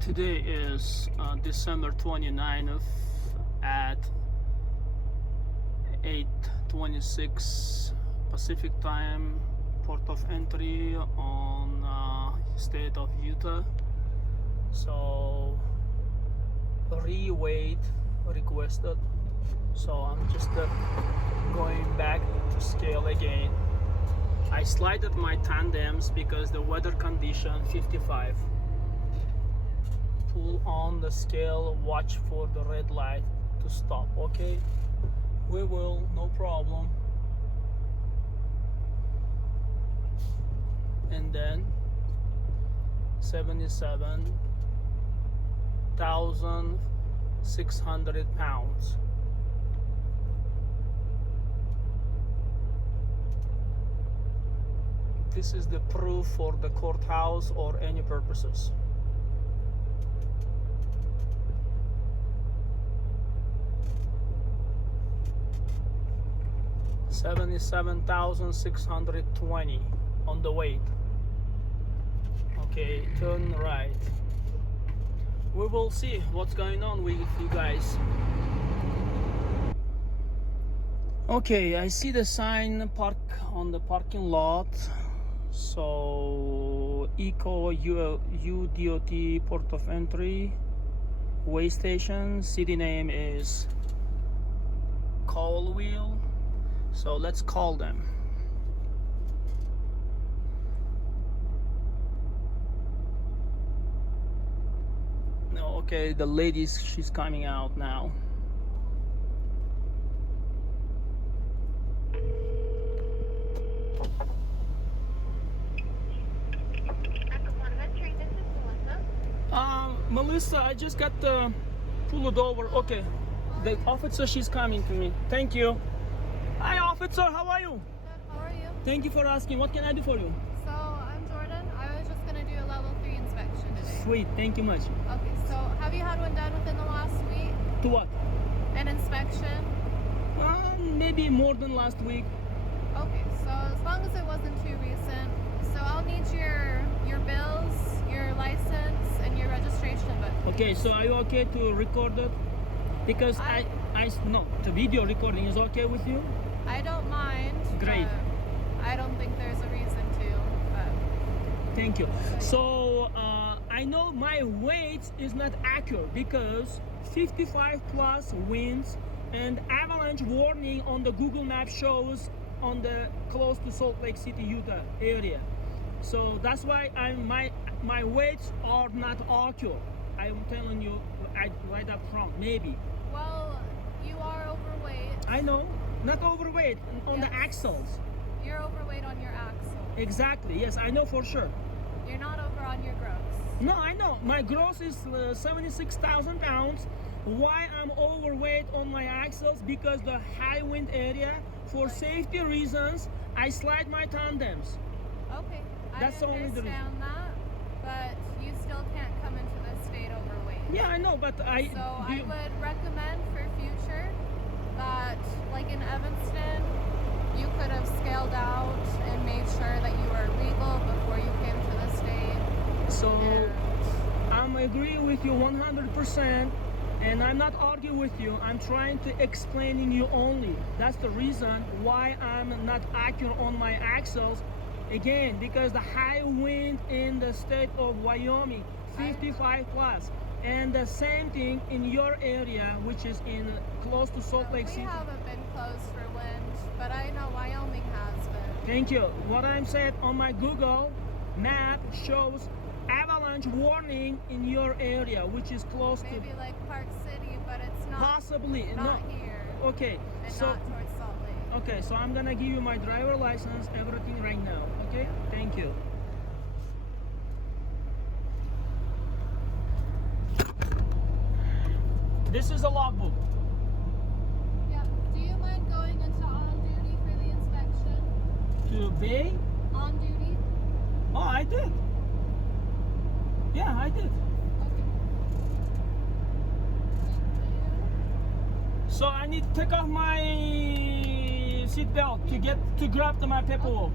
Today is December 29th at 8:26 Pacific time, port of entry on state of Utah. So reweight requested. So I'm just going back to scale again. I slided my tandems because the weather condition 55. Pull on the scale, watch for the red light to stop. Okay, we will, no problem. And then 77,600 pounds. This is the proof for the courthouse or any purposes. $77,620 on the weight. Okay, turn right. We will see what's going on with you guys. Okay, I see the sign park on the parking lot. So Eco UDOT port of entry, way station. City name is Colville. So let's call them. No, okay, the lady, she's coming out now. Melissa, I just got pulled over. Okay, the officer, she's coming to me. Thank you. Hi, officer. How are you? Good. How are you? Thank you for asking. What can I do for you? So I'm Jordan. I was just gonna do a level 3 inspection today. Sweet. Thank you much. Okay. So have you had one done within the last week? To what? An inspection? Maybe more than last week. Okay. So as long as it wasn't too recent, so I'll need your bills, your license, and your registration book. Okay. So are you okay to record it? Because no, the video recording is okay with you? I don't mind. Great. I don't think there's a reason to, but thank you. So I know my weight is not accurate because 55 plus winds and avalanche warning on the Google map shows on the close to Salt Lake City, Utah area. So that's why my weights are not accurate. I'm telling you right up front, maybe. well, you are overweight. I know, not overweight on the Yes. axles. You're overweight on your axle. Exactly. Yes, I know for sure. You're not over on your gross. No, I know. My gross is 76,000 pounds. Why I'm overweight on my axles? Because the high wind area. For safety reasons, I slide my tandems. Okay, That's I only the reason. understand that, but you still can't come into this state overweight. Yeah, I know, but So I would recommend for future that, like in Evanston, you could have scaled out and made sure that you were legal before you came to the state. So And I'm agreeing with you 100%, and I'm not arguing with you. I'm trying to explaining you only. That's the reason why I'm not accurate on my axles. Again, because the high wind in the state of Wyoming, 55 plus, and the same thing in your area, which is in close to Salt Lake we City. haven't been closed for wind, but I know Wyoming has been. Thank you. What I'm saying on my Google map shows avalanche warning in your area, which is close Maybe to like Park City, but it's not. possibly Not no. here, Okay, and so not towards Salt Lake. okay, so I'm gonna give you my driver license, everything right now. Okay, thank you. This is a logbook. Yeah. Do you mind going into on duty for the inspection? To Bay? On duty? Oh, I did. Yeah, I did. Okay. So I need to take off my seat belt to grab my paperwork.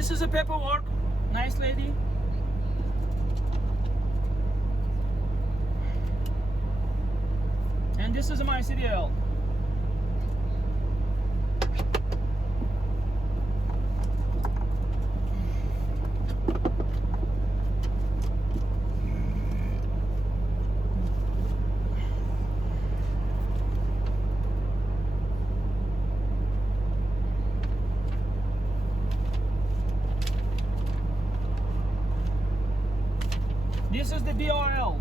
This is a paperwork. Nice lady. And this is my CDL. This is the BRL.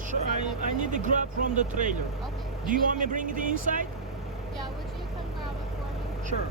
Sure, I need the grab from the trailer. Okay. Do you want me to bring it inside? Yeah, would you come grab it for me? Sure.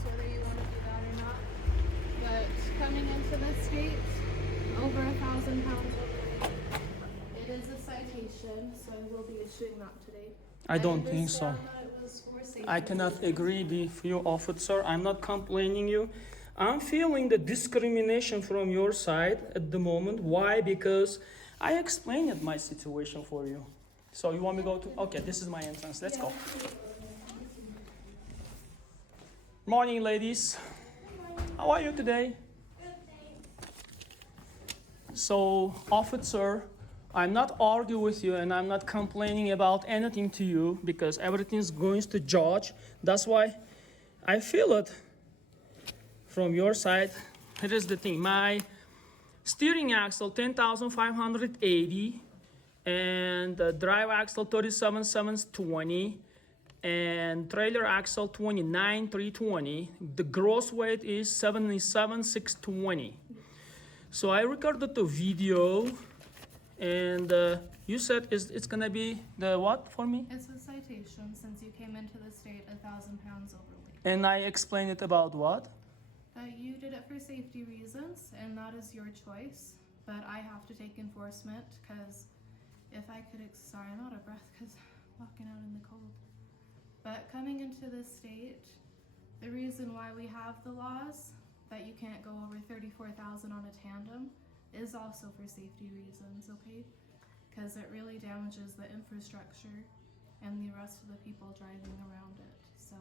Whether you want to do that or not. But coming into this state, over 1,000 pounds overweight. It is a citation, so I will be issuing that today. I don't think so. understand that it was for safety I cannot reasons. agree with you, officer. I'm not complaining you. I'm feeling the discrimination from your side at the moment. Why? Because I explained my situation for you. So you want me to go to? Okay, this is my entrance. Let's go. Morning, ladies. How are you today? So, officer, I'm not arguing with you and I'm not complaining about anything to you because everything's going to judge. That's why I feel it from your side. Here is the thing. My steering axle 10,580 and the drive axle 37,720 and trailer axle 29,320. The gross weight is 77,620. So I recorded the video, and you said it's gonna be the what for me? It's a citation since you came into the state 1,000 pounds overweight. And I explained it about what? That you did it for safety reasons, and that is your choice. But I have to take enforcement because if I could, sorry, I'm out of breath because walking out in the cold. But coming into this state, the reason why we have the laws that you can't go over 34,000 on a tandem is also for safety reasons, okay? Because it really damages the infrastructure and the rest of the people driving around it. So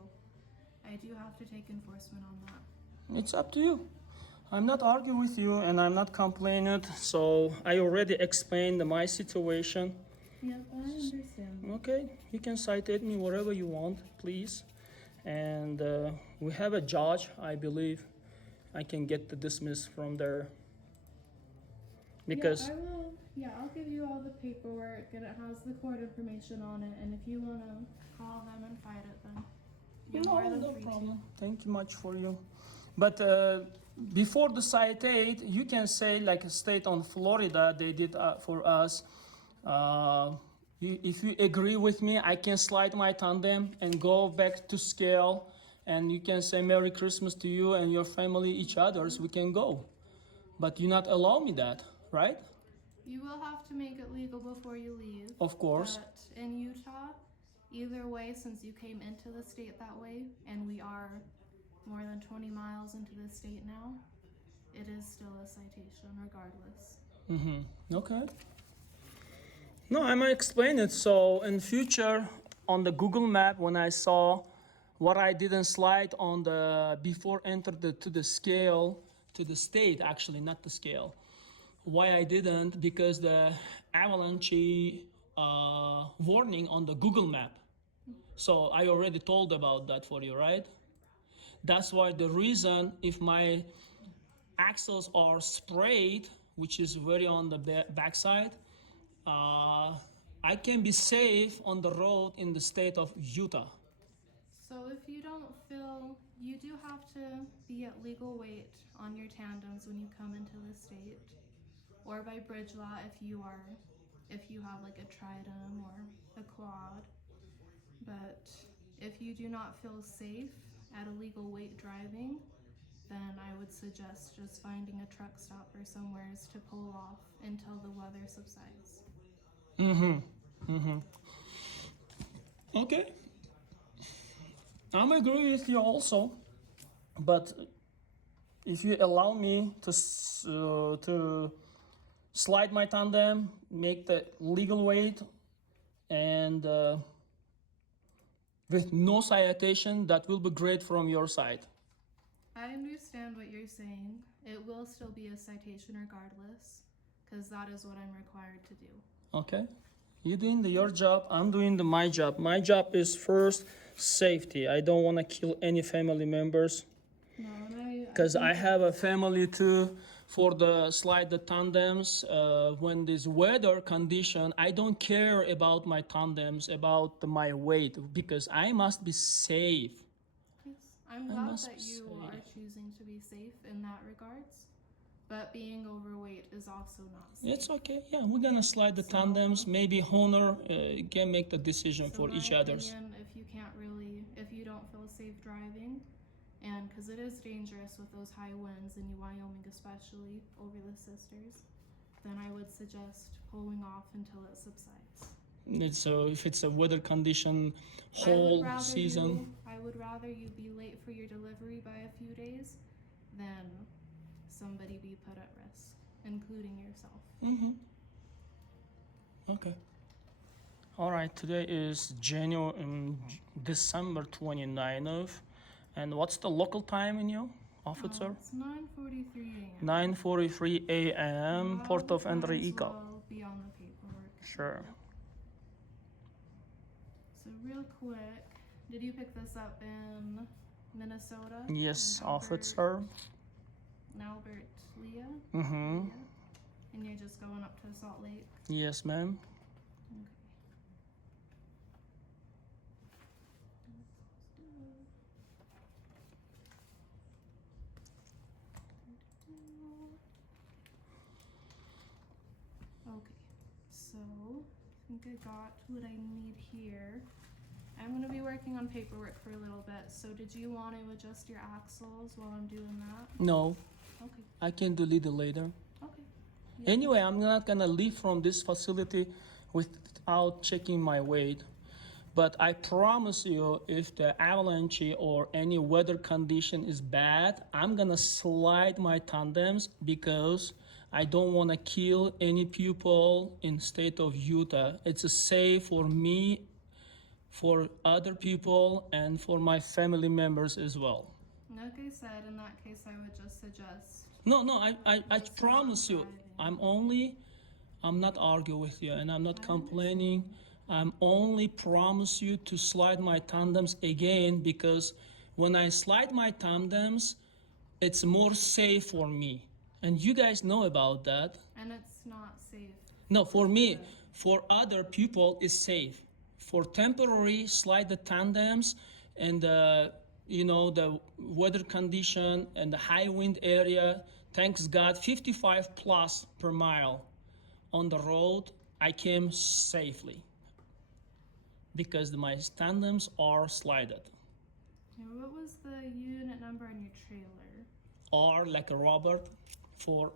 I do have to take enforcement on that. It's up to you. I'm not arguing with you and I'm not complaining. So I already explained my situation. Yep, I understand. Okay, you can cite me wherever you want, please. And we have a judge, I believe. I can get the dismiss from there. Because yeah, I will. Yeah, I'll give you all the paperwork and it has the court information on it. And if you want to call them and fight it, then you're more than no free problem. Thank you much for you. But before the citate, you can say like a state on Florida, they did for us. If you agree with me, I can slide my tandem and go back to scale. And you can say Merry Christmas to you and your family, each others. We can go. But you not allow me that, right? You will have to make it legal before you leave. Of course. But in Utah, either way, since you came into the state that way, and we are more than 20 miles into the state now, it is still a citation regardless. Okay. No, I might explain it. So in future, on the Google map, when I saw what I didn't slide on the before entered to the scale to the state, actually not the scale. Why I didn't? Because the avalanche warning on the Google map. So I already told about that for you, right? That's why the reason if my axles are sprayed, which is very on the backside, I can be safe on the road in the state of Utah. So if you don't feel, you do have to be at legal weight on your tandems when you come into the state, or by bridge law if you have like a tridem or a quad. But if you do not feel safe at a legal weight driving, then I would suggest just finding a truck stop or somewheres to pull off until the weather subsides. Okay. I'm agree with you also, but if you allow me to slide my tandem, make the legal weight, and with no citation, that will be great from your side. I understand what you're saying. It will still be a citation regardless, because that is what I'm required to do. Okay, you're doing your job, I'm doing my job. My job is first safety. I don't want to kill any family members, No, and because I have a family too. For the slide the tandems, when this weather condition, I don't care about my tandems, about my weight, because I must be safe. yes, I'm glad must that you are say. choosing to be safe in that regards, but being overweight is also not safe. It's okay. Yeah, we're gonna slide the tandems. Maybe Honor can make the decision So for my each others. opinion, if you don't feel safe driving, and because it is dangerous with those high winds in Wyoming, especially over the Sisters, then I would suggest pulling off until it subsides. So if it's a weather condition I whole season. I would rather you be late for your delivery by a few days than somebody be put at risk, including yourself. Okay. All right. Today is December 29th, and what's the local time in you, officer? It's 9:43 a.m. 9:43 a.m. Port of Might as Enrico. well be on the paperwork. Sure. So real quick, did you pick this up in Minnesota? Yes, In Albert- officer. in Albert Lea? Mm-hmm. And you're just going up to Salt Lake? Yes, ma'am. Okay. Okay, so I think I got what I need here. I'm going to be working on paperwork for a little bit, so did you want to adjust your axles while I'm doing that? No, Okay, I can do it later. okay. Anyway, I'm not gonna leave from this facility without checking my weight. But I promise you, if the avalanche or any weather condition is bad, I'm gonna slide my tandems because I don't wanna kill any people in state of Utah. It's safe for me, for other people, and for my family members as well. Like I said, in that case, I would just suggest. No, I promise you, I'm not arguing with you and I'm not complaining. I'm only promise you to slide my tandems again because when I slide my tandems, it's more safe for me. And you guys know about that. And it's not safe. No, for me, for other people, it's safe. For temporary, slide the tandems and the weather condition and the high wind area, thanks God, 55 plus per mile on the road, I came safely because my tandems are slided. And what was the unit number on your trailer? R like a Robert 40.